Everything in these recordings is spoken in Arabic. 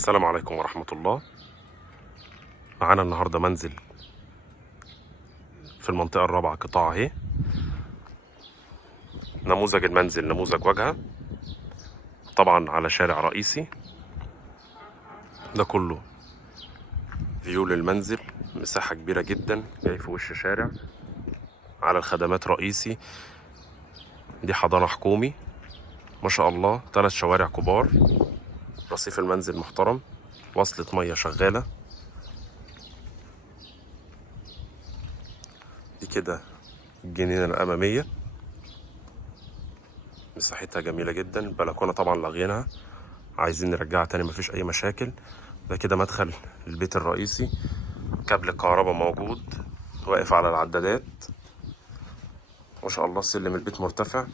السلام عليكم ورحمة الله. معانا النهاردة منزل في المنطقة الرابعة قطاع اهي. نموذج المنزل نموذج واجهة، طبعا على شارع رئيسي. ده كله فيو للمنزل، مساحة كبيرة جدا، جاي في وش شارع، على الخدمات رئيسي. دي حضانة حكومي ما شاء الله، 3 شوارع كبار، رصيف المنزل محترم، وصلة مية شغالة. دي كده الجنينة الأمامية، مساحتها جميلة جدا. البلكونة طبعا لغيناها، عايزين نرجعها تاني مفيش أي مشاكل. ده كده مدخل البيت الرئيسي، كابل الكهرباء موجود واقف على العدادات ما شاء الله. سلم البيت مرتفع.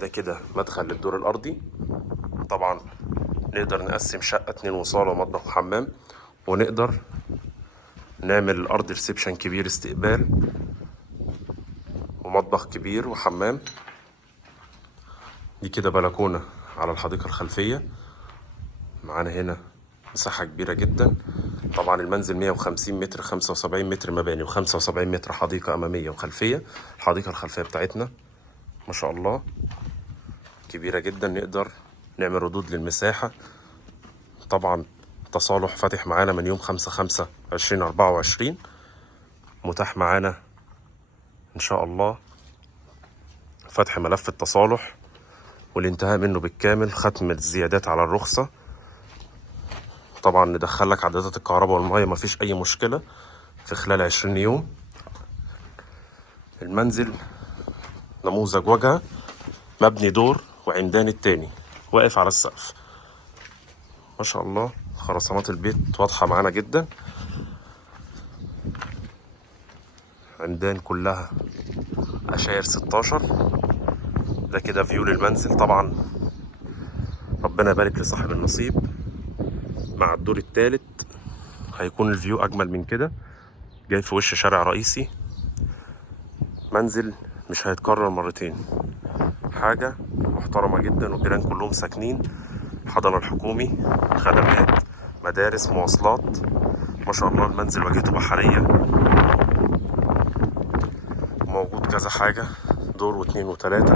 ده كده مدخل للدور الأرضي. طبعا نقدر نقسم شقة 2 وصالة ومطبخ وحمام، ونقدر نعمل الأرض ريسبشن كبير، استقبال ومطبخ كبير وحمام. دي كده بلكونة على الحديقة الخلفية. معانا هنا مساحة كبيرة جدا. طبعا المنزل 150 متر، 75 متر مباني و75 متر حديقة أمامية وخلفية. الحديقة الخلفية بتاعتنا ما شاء الله كبيرة جدا، نقدر نعمل ردود للمساحة. طبعا تصالح فاتح معانا من يوم 5/5/2024، متاح معانا إن شاء الله فتح ملف التصالح والانتهاء منه بالكامل، ختم الزيادات على الرخصة. طبعا ندخلك عدادات الكهرباء والمية مفيش أي مشكلة في خلال 20 يوم. المنزل نموذج واجهة، مبني دور وعمدان التاني، واقف على السقف ما شاء الله. خرسانات البيت واضحة معانا جدا، عمدان كلها أشاير 16. ده كده فيو للمنزل. طبعا ربنا يبارك لصاحب النصيب. مع الدور الثالث هيكون الفيو أجمل من كده، جاي في وش شارع رئيسي. منزل مش هيتكرر مرتين، حاجة محترمة جدا، والجيران كلهم ساكنين. حضانة الحكومي، خدمات، مدارس، مواصلات ما شاء الله. المنزل واجهته بحرية، موجود كذا حاجة، دور و2 و3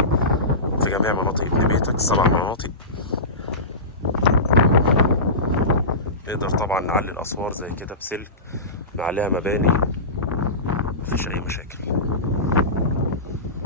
في جميع مناطق ابن بيتك، 7 مناطق. نقدر طبعا نعلي الأسوار زي كده بسلك، نعليها مباني، مفيش أي مشاكل.